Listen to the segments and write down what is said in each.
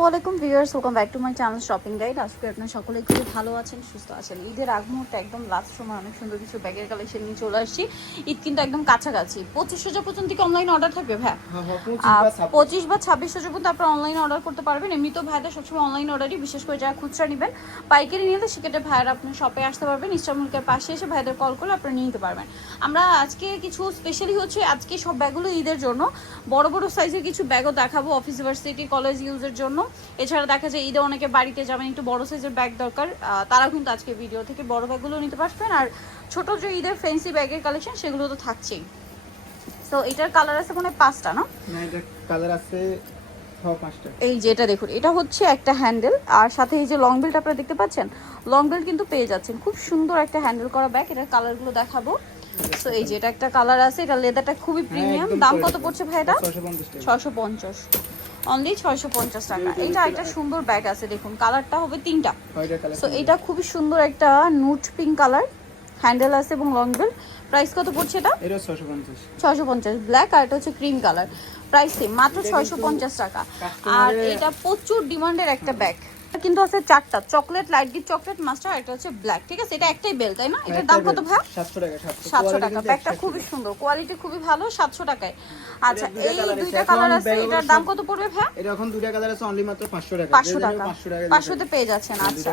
ওয়ালাইকুম viewers, welcome back to my channel shopping guide. আজকে আপনারা সকলে খুব ভালো আছেন, সুস্থ আছেন। ঈদের আগ মুহূর্তে একদম লাস্ট সময় অনেক সুন্দর কিছু ব্যাগের কালেকশন নিয়ে চলে আসছি। ঈদ কিন্তু একদম কাছাকাছি। 25,000 পর্যন্ত কি অনলাইন অর্ডার থাকবে ভাই? 25 বা 26,000 পর্যন্ত আপনারা অনলাইনে অর্ডার করতে পারবেন। এমনি তো ভাইদের সবসময় অনলাইন অর্ডারই, বিশেষ করে যারা খুচরা নেবেন, পাইকারি নিলে সেক্ষেত্রে ভাইয়ের আপনার শপে আসতে পারবেন। ইস্টারমুলকের পাশে এসে ভাইদের কল করে আপনারা নিয়ে নিতে পারবেন। আমরা আজকে কিছু স্পেশালি হচ্ছে আজকে সব ব্যাগগুলো ঈদের জন্য বড় বড় সাইজের কিছু ব্যাগও দেখাবো, অফিস, ইউনিভার্সিটি, কলেজ ইউজের জন্য। এছাড়া দেখা যায় ঈদে অনেকে বাড়িতে যাবেন, একটু বড় সাইজের ব্যাগ দরকার, তারাও কিন্তু আজকে ভিডিও থেকে বড় ব্যাগগুলো নিতে পারবেন। আর ছোট যে ঈদের ফ্যান্সি ব্যাগের কালেকশন সেগুলো তো থাকছেই। তো এটার কালার আছে মানে 5টা না? এটা কালার আছে 5টা। এই যে এটা দেখুন, এটা হচ্ছে একটা হ্যান্ডেল, আর সাথে এই যে লং বেল্ট আপনারা দেখতে পাচ্ছেন, লং বেল্ট কিন্তু পেয়ে যাচ্ছেন। খুব সুন্দর একটা হ্যান্ডেল করা ব্যাগ। এটার কালারগুলো দেখাবো। সো এই যে এটা একটা কালার আছে, এটা লেদারটা খুবই প্রিমিয়াম। দাম কত পড়ছে ভাই এটা? 650, অনলি 650 টাকা। এটা সুন্দর ব্যাগ আছে, দেখুন কালারটা হবে 3টা। সো এটা খুবই সুন্দর একটা নুট পিঙ্ক কালার, হ্যান্ডেল আছে এবং লং বেল্ট। প্রাইস কত পড়ছে এটা? এটা 650। 650 ব্ল্যাক, আর এটা হচ্ছে ক্রিম কালার। প্রাইস সেম, মাত্র 650 টাকা। আর এটা প্রচুর ডিমান্ডের একটা ব্যাগ, কিন্তু আছে 4টা, chocolate, light deep chocolate, master, এটা হচ্ছে ব্ল্যাক। ঠিক আছে, এটা একটাই বেল, তাই না? এটার দাম কত ভাই? 700 টাকা। 700 টাকা। ব্যাগটা খুবই সুন্দর, কোয়ালিটি খুবই ভালো, 700 টাকায়। আচ্ছা, এই দুইটা কালার আছে, এটার দাম কত পড়বে ভাই? এটা এখন দুইটা কালার আছে, অনলি মাত্র 500 টাকা। 500 টাকা, 500 তে পেয়ে যাচ্ছেন। আচ্ছা,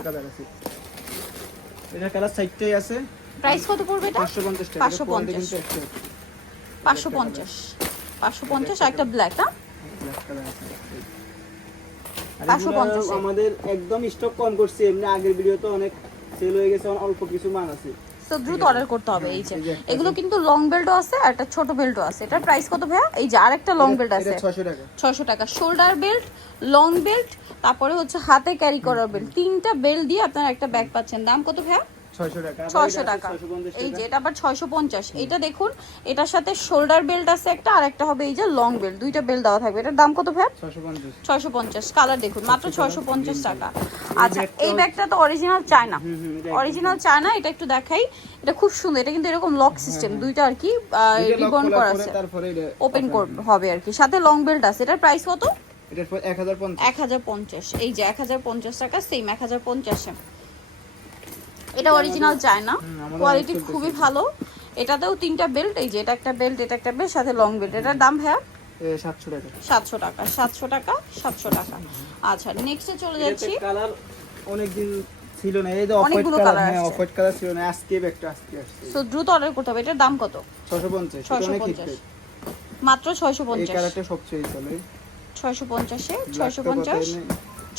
এটা কালার 6টাই আছে। প্রাইস কত পড়বে এটা? 550 টাকা। 550, 550 আর একটা ব্ল্যাক, না? ব্ল্যাক কালার আছে। 550 আমাদের একদম স্টক কম করছি, এমনি আগের ভিডিওতে অনেক সেল হয়ে গেছে, অল্প কিছু মাল আছে, তো দ্রুত অর্ডার করতে হবে। এই যে এগুলো কিন্তু লং বেল্টও আছে আর একটা ছোট বেল্টও আছে। এটার প্রাইস কত ভাইয়া? এই যে আরেকটা লং বেল্ট আছে, 600 টাকা। 600 টাকা। শোল্ডার বেল্ট, লং বেল্ট, তারপরে হচ্ছে হাতে ক্যারি করার বেল্ট, 3টা বেল্ট দিয়ে আপনারা একটা ব্যাগ পাচ্ছেন। দাম কত ভাইয়া? 600 টাকা। 600 টাকা। এই যে এটা আবার 650। এটা দেখুন, এটার সাথে শোল্ডার বেল্ট আছে একটা, আর একটা হবে এই যে লং বেল্ট, দুইটা বেল্ট দেওয়া থাকবে। এটার দাম কত ভাই? 650। কালার দেখুন, মাত্র 650 টাকা। আচ্ছা, এই ব্যাগটা তো অরিজিনাল চায়না, অরিজিনাল চায়না। এটা একটু দেখাই, এটা খুব সুন্দর। এটা কিন্তু এরকম লক সিস্টেম, দুইটা আর কি রিবন করা আছে, ওপেন হবে আর কি। সাথে লং বেল্ট আছে। এটার প্রাইস কত? এটার 1050। 1050। এই যে 1050 টাকা, সেম 1050। এটা অরিজিনাল চায়না, কোয়ালিটি খুবই ভালো। এটাতেও 3টা বেল্ট, এই যে এটা একটা বেল্ট, এটা একটা বেল্ট, সাথে লং বেল্ট। এটার দাম ভাইয়া 700 টাকা। 700 টাকা, 700 টাকা, 700 টাকা। আচ্ছা, নেক্সটে চলে যাচ্ছি। কালার অনেক দিন ছিল না, এই যে অফ হোয়াইট কালার, হ্যাঁ অফ হোয়াইট কালার ছিল না, আজকে ব্যাগটা আসছে। সো দ্রুত অর্ডার করতে হবে। এটার দাম কত? 650। 650, মাত্র 650। এই কালারটা সবচেয়ে চলে। 650 এ 650,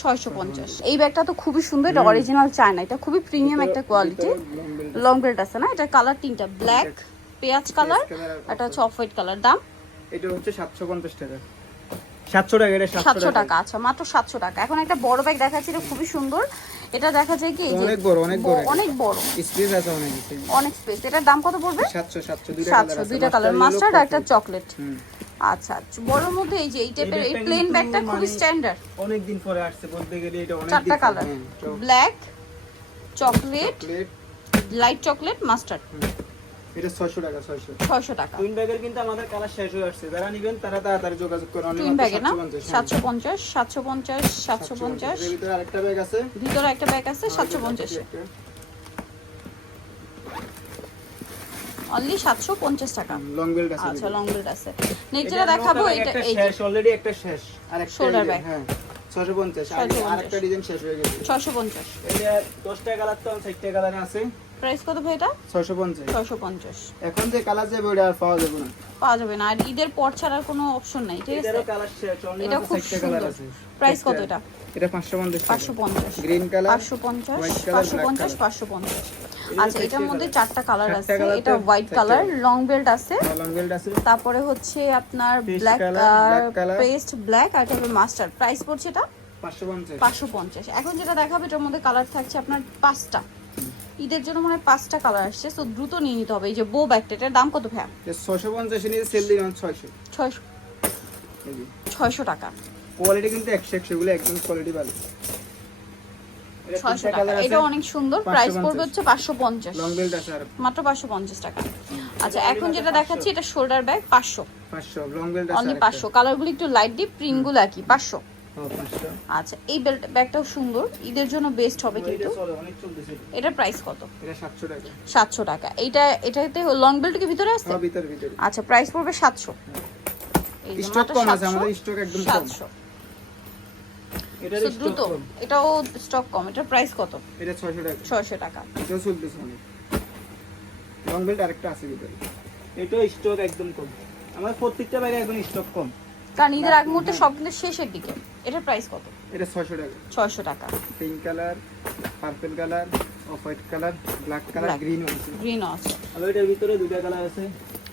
650। এই ব্যাগটা তো খুবই সুন্দর, এটা অরিজিনাল চায়না, এটা খুবই প্রিমিয়াম একটা কোয়ালিটি। লং বেল্ট আছে না? এটা কালার 3টা, ব্ল্যাক, পেঁয়াজ কালার, এটা হচ্ছে অফ হোয়াইট কালার। দাম? এটা হচ্ছে 750 টাকা। 700 টাকা। এটা 700 টাকা। আচ্ছা, মাত্র 700 টাকা। এখন একটা বড় ব্যাগ দেখাচ্ছি, এটা খুবই সুন্দর। এটা দেখা যায় কি, এই যে অনেক বড়, অনেক বড় স্পেস আছে, অনেক স্পেস। এটার দাম কত পড়বে? 700। দুইটা কালার, মাস্টার্ড আর একটা চকলেট। আচ্ছা, বড়র মধ্যে এই যে এই টাইপের এই প্লেন ব্যাগটা খুবই স্ট্যান্ডার্ড, অনেক দিন পরে আসছে বলতে গেলে। এটা অনেক 4টা colour, black, chocolate, light chocolate, mustard. এটা 600 টাকা। 600 টাকা। টুইন ব্যাগের কিন্তু আমাদের কালার শেষ হয়ে আসছে, যারা নেবেন তারা তাড়াতাড়ি যোগাযোগ করুন। টুইন ব্যাগে না? 750, 750, 750। এর ভিতরে আরেকটা ব্যাগ আছে, ভিতরে একটা ব্যাগ আছে 750 এ, অনলি 750 টাকা। লং বেল্ট আছে। আচ্ছা, লং বেল্ট আছে। নেক্সট যেটা দেখাবো, এটা এই শেষ অলরেডি, একটা শেষ, আরেকটা শোল্ডার ব্যাগ। হ্যাঁ 650। আরেকটা ডিজাইন শেষ হয়ে গেছে। 650। এটা 10টা কালার, তো 60টা কালার আছে। প্রাইস কত ভাই এটা? 650। 650। এখন যে কালার যাবে ওটা আর পাওয়া যাবে না, পাওয়া যাবে না। আর ঈদের পর ছাড়ার কোনো অপশন নাই, ঠিক আছে? এটারও কালার শেষ, এটা খুব 60টা কালার আছে। প্রাইস কত এটা? এটা 550। 550। Green colour 550, 550, 550। আচ্ছা, এটার মধ্যে 4টা কালার আছে। এটা হোয়াইট কালার, লং বেল্ট আছে, তারপরে হচ্ছে আপনার ব্ল্যাক পেস্ট ব্ল্যাক, আর এটা মাস্টার। প্রাইস পড়ছে এটা 550। এখন যেটা দেখাবে এটার মধ্যে কালার থাকছে আপনার 5টা। ঈদের জন্য মনে হয় 5টা কালার আসছে, সো দ্রুত নিয়ে নিতে হবে। এই যে বো ব্যাগটা, এটার দাম কত ভাইয়া? 650 এর সেল দিন 600। 600 টাকা। কোয়ালিটি কিন্তু 100 এগুলো একদম কোয়ালিটি ভালো। 600 টাকা। এটা অনেক সুন্দর। প্রাইস পড়বে হচ্ছে 550। লং বেল্ট আছে আর মাত্র 550 টাকা। আচ্ছা, এখন যেটা দেখাচ্ছি এটা শোল্ডার ব্যাগ 500। লং বেল্ট আছে অনলি 500। কালারগুলো একটু লাইট ডিপ, প্রিন্টগুলো একই, 500। 5টা। আচ্ছা, এই ব্যাগটাও সুন্দর, ঈদের জন্য বেস্ট হবে কিন্তু। এটা চলে, অনেক চলতেছে। এটার প্রাইস কত? এটা 700 টাকা। 700 টাকা। এটাতে লং বেল্ট কি ভিতরে আছে? হ্যাঁ, ভিতরে। আচ্ছা, প্রাইস পড়বে 700। এই যে স্টক মাত্র কম আছে, 700, আমাদের স্টক একদম কম। 700। এটার So, স্টক দ্রুত কম। এটাও স্টক কম। এটার প্রাইস কত? এটা 600 টাকা। 600 টাকা। এটাও চলতেছে অনেক। লং বেল্ট আরেকটা আছে ভিতরে। এটাও স্টক একদম কম। আমার প্রত্যেকটা বাইরে একদম স্টক কম। কারণ ঈদের আগ মুহূর্তে সব কিন্তু শেষের দিকে। এটার প্রাইস কত? এটা 600 টাকা। 600 টাকা। Pink colour, purple colour, off white colour, black colour, green আছে। গ্রিন আছে। আর এটার ভিতরে দুইটা কালার আছে।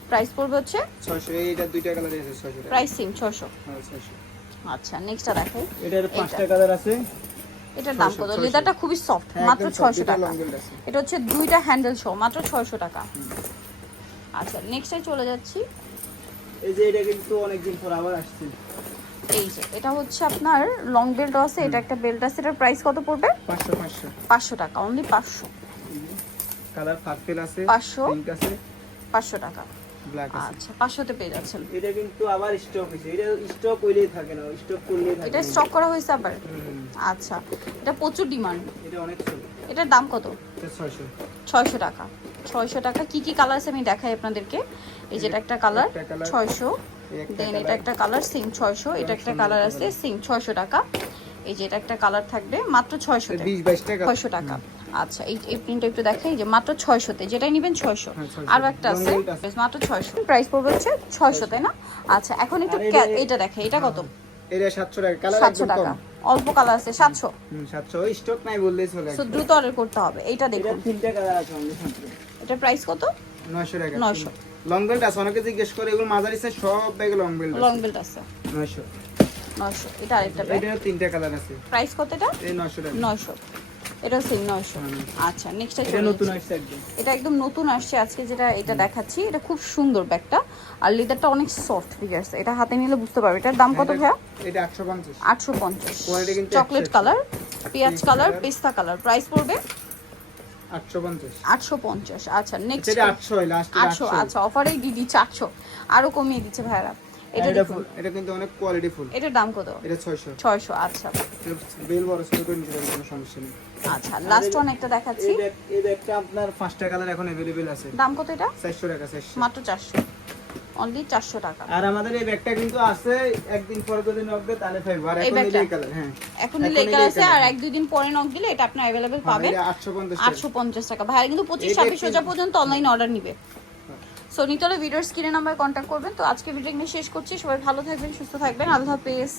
প্রাইস পড়বে হচ্ছে 600। এইটা দুইটা কালার আছে 600 টাকা। Price same 600। হ্যাঁ, 600। আচ্ছা, নেক্সটটা দেখাই। এটার 5টা কালার আছে। এটার দাম কত? 600 লেদারটা খুবই সফট, হ্যাঁ, মাত্র একদম soft, 600 দুইটা টাকা। long belt আছে। এটা হচ্ছে দুইটা হ্যান্ডেল সহ, মাত্র 600 টাকা। আচ্ছা, নেক্সটে চলে যাচ্ছি। এই যে এটা কিন্তু অনেকদিন পর আবার আসছে। এই যে এটা হচ্ছে আপনার লং বেল্ট আছে, এটা একটা বেল্ট আছে। এটার প্রাইস কত পড়বে? 500। 500 টাকা, অনলি 500। কালার পার্পল আছে, 500, পিঙ্ক আছে, 500 টাকা। ব্ল্যাক আছে। আচ্ছা, 500 তে পেয়ে যাচ্ছেন। এটা কিন্তু আবার স্টক হইছে। এটা স্টক কইলেই থাকে না, স্টক করলেই থাকে। এটা স্টক করা হয়েছে আবার। হুম, আচ্ছা, এটা প্রচুর ডিমান্ড। এটা অনেক চলে। এটার দাম কত? এটা 600। 600 টাকা। 600 টাকা। কি কি কালার আছে আমি দেখাই আপনাদেরকে। এই যেটা একটা কালার একটা colour, 600, এই একটা দেন এটা colour, একটা কালার সেম 600, এটা একটা কালার আছে সেম 600 টাকা। এই যে এটা একটা কালার থাকবে মাত্র 600 তে। 20-22 টাকা। 600 টাকা। আচ্ছা, এই প্রিন্টটা একটু দেখাই, যে মাত্র 600 তে যেটাই নেবেন 600। হ্যাঁ, 600 আর একটা আছে Long belt আছে। মাত্র 600, প্রাইস পড়বে হচ্ছে 600, তাই না? আচ্ছা, এখন একটু আর এটা- এটা দেখাই, এটা কত? এটা 700 টাকা। কালার 700 একদম টাকা। কম। অল্প কালার আছে 700। 700। ওই স্টক নাই বললেই চলে। সো দ্রুত অর্ডার করতে হবে। এইটা এটা দেখুন, 3টা কালার আছে আমাদের সাথে। এটার প্রাইস কত? 900 টাকা। 900। লং বেল্ট আছে, অনেকে জিজ্ঞেস করে, এগুলো মাঝারি সাইজ সব ব্যাগে লং বেল্ট লং আছে। বেল্ট আছে 900। 900। এটা আরেকটা ব্যাগ। এটা 3টা কালার আছে। প্রাইস কত এটা? এই 900 টাকা। 900। এটাও সেম 900। হুম। আচ্ছা, নেক্সটটা এটা চলে নতুন যাচ্ছি। আসছে একদম। এটা একদম নতুন আসছে আজকে, যেটা এটা দেখাচ্ছি। এটা খুব সুন্দর ব্যাগটা, আর লেদারটা অনেক সফট ফিগারস। এটা হাতে নিলে বুঝতে পারবে। এটার দাম কত ভাইয়া? এটা 850। 850। Quality কিন্তু চকলেট একসাথে। কালার, পেঁয়াজ Pink কালার, color। পেস্তা কালার। প্রাইস পড়বে 850। 850। আচ্ছা, নেক্সট এটা 800 লাস্ট। 800। আচ্ছা, অফারেই দিয়ে দিচ্ছে 800, আরো কমিয়ে দিচ্ছে ভাইয়ারা। এটা এটা দেখুন, এটা কিন্তু অনেক কোয়ালিটি ফুল। এটার দাম কত? এটা 600। 600। আচ্ছা বেল বড় ছোট করে নিতে পারবেন, কোনো সমস্যা নেই। আচ্ছা, লাস্ট ওয়ান একটা দেখাচ্ছি। এই ব্যাগটা আপনার 5টা কালার এখন अवेलेबल আছে। দাম কত এটা? 400 টাকা। 400। মাত্র 400, অনলি 400 টাকা। আর আমাদের এই ব্যাগটা কিন্তু আছে, একদিন পরে যদি নক দেয় তাহলে পাইবো। আর এই এখন ব্যাগটা? এই কালার। হ্যাঁ, এখন লেকার আছে, আর 1-2 দিন পরে নক দিলে এটা আপনি अवेलेबल পাবেন। এটা 850 টাকা। 850 টাকা। ভাইয়া কিন্তু 25-26 রোজা পর্যন্ত অনলাইন অর্ডার নিবে। সো নিতলে ভিডিওর স্ক্রিনে নাম্বার কন্ট্যাক্ট করবেন। তো আজকে ভিডিও এখানে শেষ করছি। সবাই ভালো থাকবেন, সুস্থ থাকবেন। আল্লাহ হাফেজ।